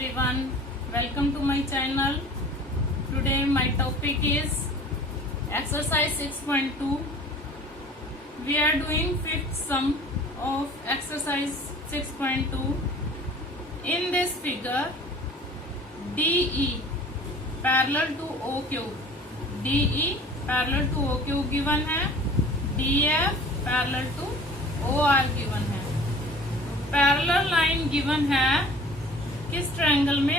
everyone, welcome to my channel. Today my topic is exercise 6.2. We are doing fifth sum of exercise 6.2. In this figure, DE parallel to OQ, DE parallel to OQ given है, DF parallel to OR given है. Parallel line given है किस triangle में.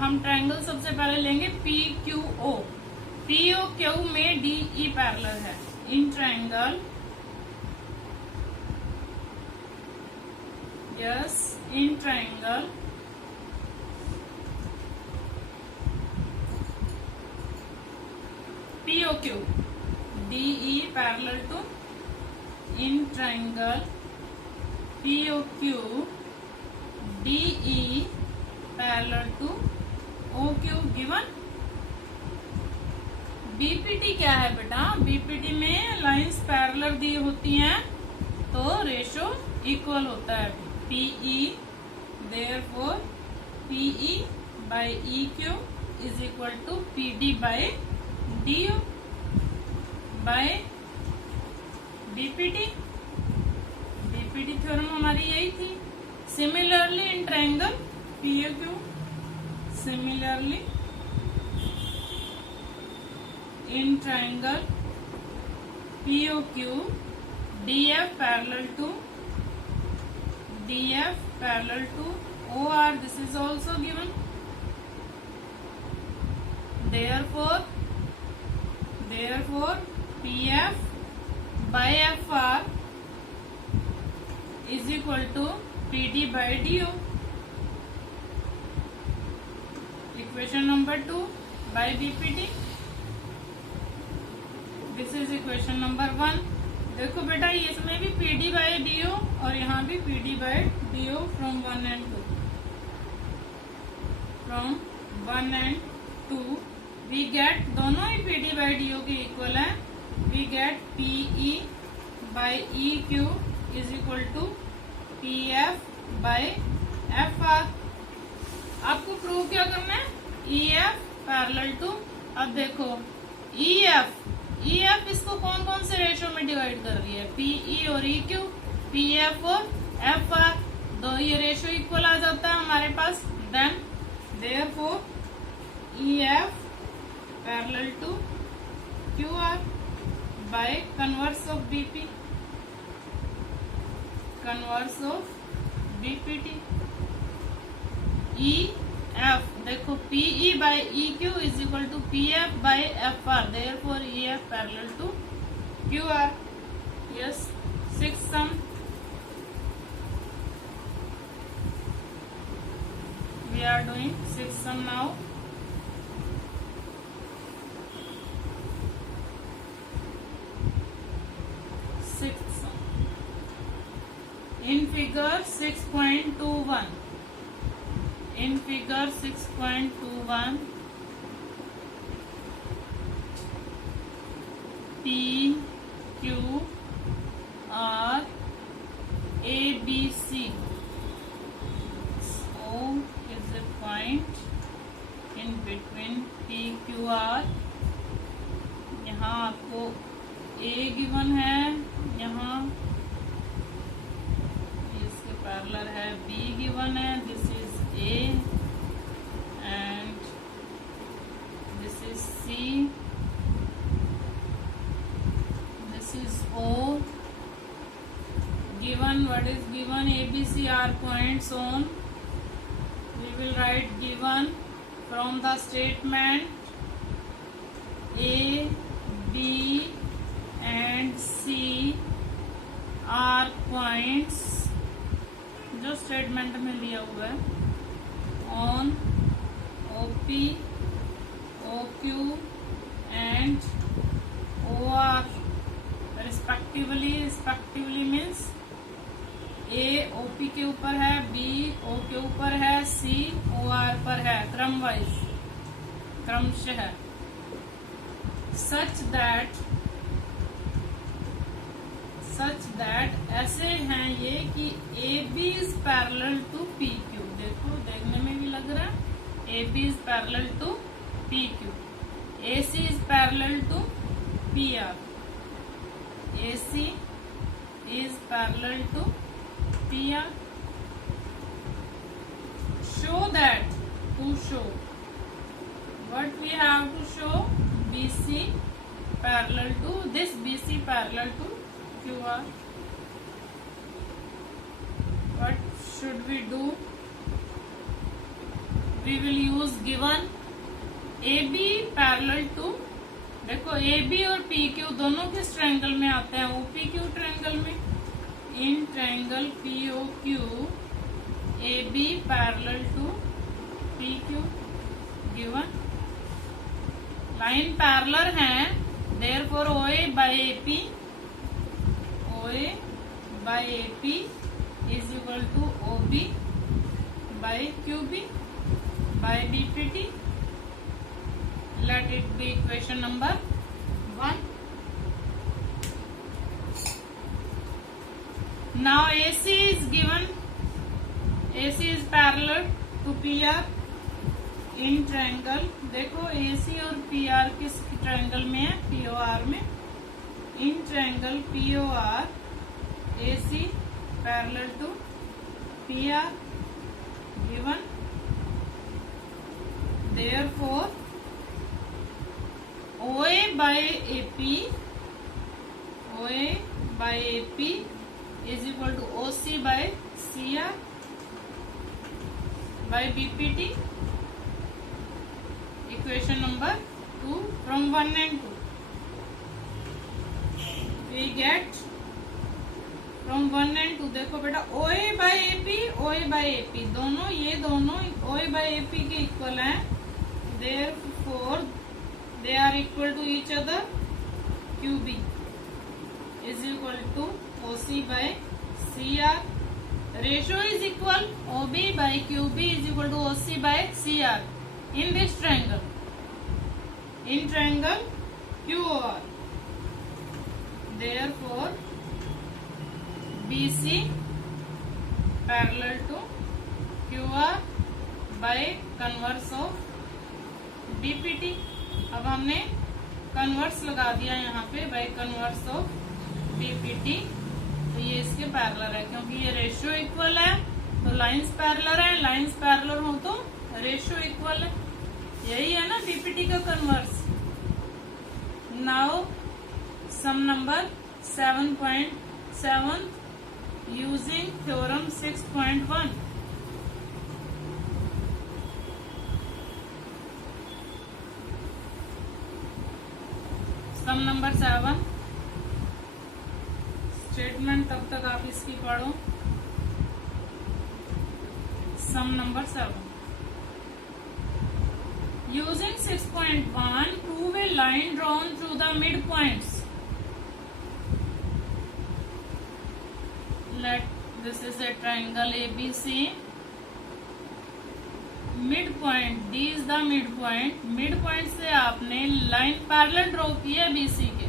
हम triangle सबसे पहले लेंगे PQO. POQ में DE पैरेलल है. In triangle in triangle POQ DE parallel to in triangle POQ DE parallel to OQ given. BPT क्या है बेटा? BPT में लाइंस पैरेलल दी होती हैं तो रेशो इक्वल होता है. PE therefore PE by EQ is equal to PD by DO by BPT. BPT theorem हमारी यही थी. Similarly in triangle POQ, similarly in triangle POQ DF parallel to OR. This is also given. Therefore PF by FR is equal to PD by DO. Equation number 2 by BPT. This is equation number 1. देखो बेटा इसमें भी PD by DO और यहाँ भी PD by DO from 1 and 2. From 1 and 2 we get दोनों ही PD by DO के equal है. We get PE by EQ is equal to PF by FR. आपको प्रूव क्या करना है? EF parallel to. अब देखो EF इसको कौन कौन से रेशो में डिवाइड कर रही है? PE और EQ, PF और FR. दो ये रेशो इक्वल आ जाता है हमारे पास. Then therefore EF parallel to QR by converse of BP, converse of BPT. EF देखो PE by EQ is equal to PF by FR. Therefore EF parallel to QR. Yes, sixth sum. We are doing sixth sum now. Sixth sum. In figure 6.21. In figure 6.21, P, Q, R, A, B, C. O is a point in between P, Q, R. यहाँ आपको A given है, यहाँ इसके parallel है B given है. This is A and this is C, this is O. Given, what is given? ABC are points on. We will write given from the statement A, B and C are points जो statement में लिया हुआ है on OP, OQ and OR respectively. Respectively means A OP के ऊपर है, B O के ऊपर है, C OR पर है. क्रम वाइज, क्रमशः. such that ऐसे हैं ये कि AB is parallel to PQ. देखो देखने में भी लग रहा है AB is parallel to PQ. AC is parallel to PR. AC is parallel to PR. Show that. To show. What we have to show? BC parallel to this, BC parallel to QR. What should we do? We will use given AB parallel to, देखो AB और PQ दोनों किस triangle में आते हैं? OPQ triangle में. इन triangle POQ AB parallel to PQ given. Line parallel है, therefore OA by AP is equal to OB by QB by BPT. Let it be equation number 1. Now AC is given. AC is parallel to PR in triangle. देखो AC और PR किस triangle में है? POR में. In triangle POR AC parallel to PR given. Therefore OA by AP is equal to OC by CR by BPT. Equation number 2 from 1 and 2. We get from 1 and 2. देखो बेटा OA by AP दोनों ये दोनों OA by AP के equal हैं. Therefore they are equal to each other. QB is equal to OC by CR. Ratio is equal. OB by QB is equal to OC by CR. In this triangle, in triangle QOR. Therefore BC parallel to QR by converse of BPT. अब हमने converse लगा दिया यहाँ पे by converse of BPT. तो ये इसके parallel है, क्योंकि ये रेशियो इक्वल है तो लाइंस पैरेलल है. लाइंस पैरेलल हो तो रेशियो इक्वल है. यही है ना बीपीटी का converse. Now sum number 7.7 using theorem 6.1. Sum number 7 statement तब तक आप इसकी पढ़ो. Sum number 7. Using 6.1, prove a line drawn through the midpoints. This is a triangle ABC. Midpoint, D is the midpoint. Midpoint से आपने line parallel draw की है BC के.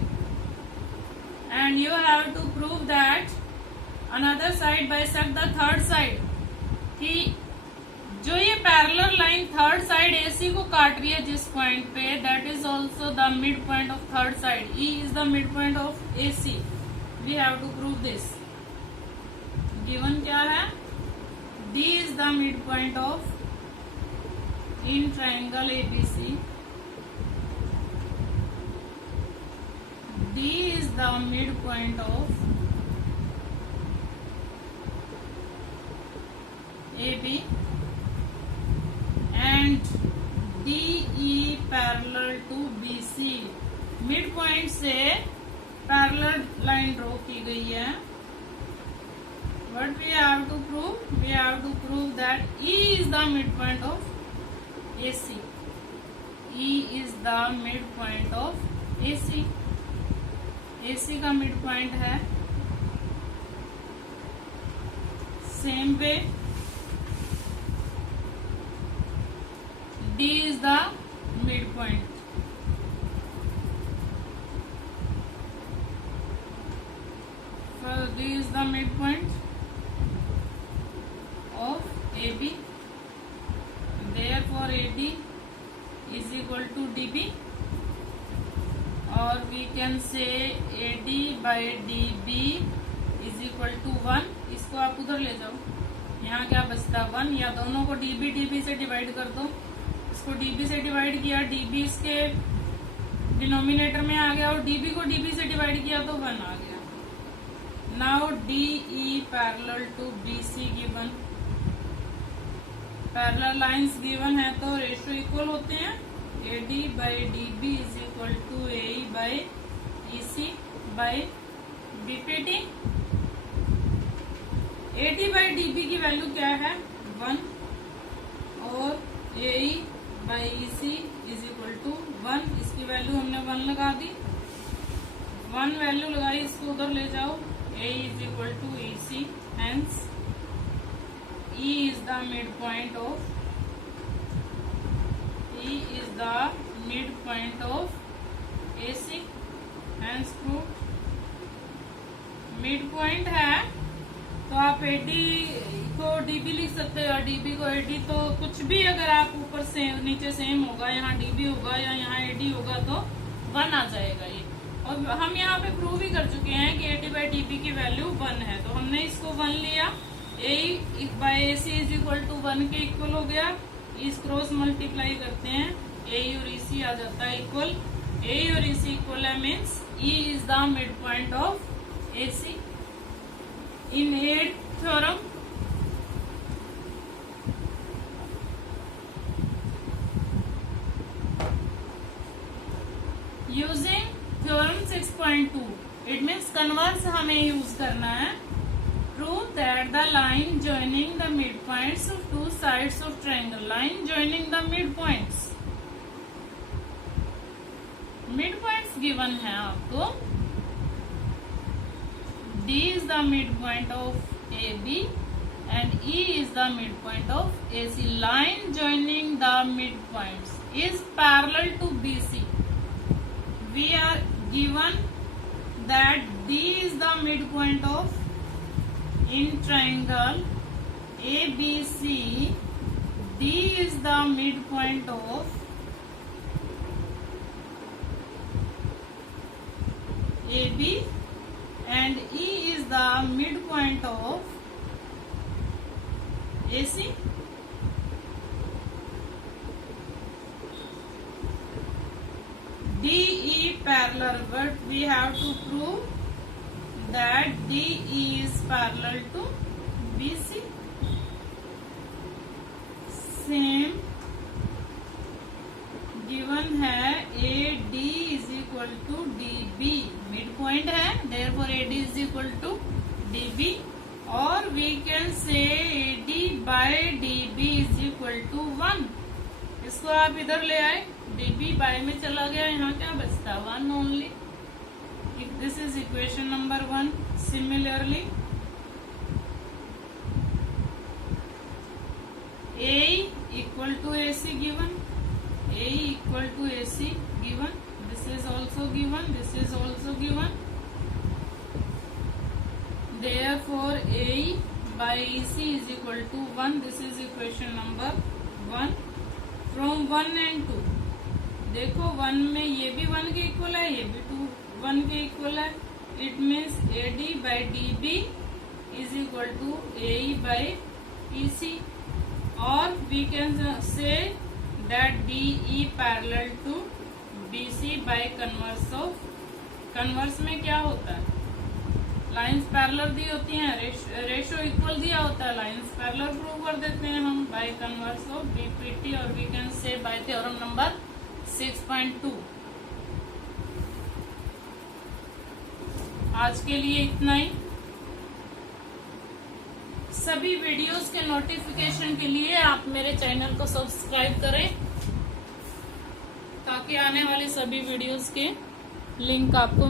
And you have to prove that another side bisect the third side. कि जो ये parallel line third side AC को काट रही है जिस पॉइंट पे, that is also the mid point of third side. E is the mid point of AC. We have to prove this. Given क्या है? D is the mid point of in triangle ABC. D is the midpoint of AB and DE parallel to BC. midpoint से parallel line draw की गई है. What we have to prove? We have to prove that E is the midpoint of AC. E is the midpoint of AC. AC का mid point है. Same way D is the mid point. So D is the midpoint of AB. Therefore AD is equal to DB, और we can say AD by DB is equal to 1. इसको आप उधर ले जाओ, यहाँ क्या बचता है 1, या दोनों को DB से डिवाइड कर दो. इसको DB से डिवाइड किया, DB इसके डिनोमिनेटर में आ गया, और DB को DB से डिवाइड किया तो 1 आ गया. Now DE parallel to BC given. Parallel lines given है तो रेशियो इक्वल होते हैं. AD by DB is equal to AE by EC by BPD. AD by DB की वैल्यू क्या है 1, और AE by EC is equal to 1. इसकी value हमने 1 लगा दी, 1 वैल्यू लगाई, इसको उधर ले जाओ. AE is equal to EC, hence E is the midpoint of AC. hence proved. Mid point है तो आप AD को DB लिख सकते हो, और DB को AD. तो कुछ भी अगर आप ऊपर से नीचे सेम होगा, यहाँ DB होगा या यहाँ AD होगा तो 1 आ जाएगा ये. और हम यहाँ पे प्रूव भी कर चुके हैं कि AD by DB की वैल्यू 1 है, तो हमने इसको 1 लिया. AE by AC is equal to 1 के इक्वल हो गया. इस क्रॉस मल्टीप्लाई करते हैं, AE और EC आ जाता है इक्वल. AE और EC इक्वल है means E is the mid point of AC. In 8th theorem using theorem 6.2, it means converse हमें यूज करना है. Prove that the line joining the midpoints of two sides of triangle. Line joining the midpoints. Midpoints given है आपको. D is the midpoint of AB and E is the midpoint of AC. Line joining the midpoints is parallel to BC. We are given that D is the midpoint of in triangle ABC. D is the midpoint of AB and E is the midpoint of AC. DE parallel, but we have to prove that DE is parallel to BC. Same given है AD is equal to DB. Midpoint है, therefore AD is equal to DB. और we can say AD by DB is equal to 1. इसको आप इधर ले आए, DB by में चला गया, यहाँ क्या बचता 1 only. This is equation number 1. Similarly, AE equal to AC given. AE equal to AC given. This is also given. This is also given. Therefore, AE by EC is equal to 1. This is equation number 1. From 1 and 2. देखो 1 में ये भी 1 के equal है, ये भी 1 के equal है. It means AD by DB is equal to AE by EC. और we can say that DE parallel to BC by converse of. Converse में क्या होता है, लाइंस पैरेलल दी होती हैं, रेशियो इक्वल दिया होता है, लाइंस पैरेलल प्रूव कर देते हैं हम बाय कन्वर्स ऑफ BPT. और we can say by theorem number 6.2. आज के लिए इतना ही. सभी वीडियोस के नोटिफिकेशन के लिए आप मेरे चैनल को सब्सक्राइब करें ताकि आने वाली सभी वीडियोस के लिंक आपको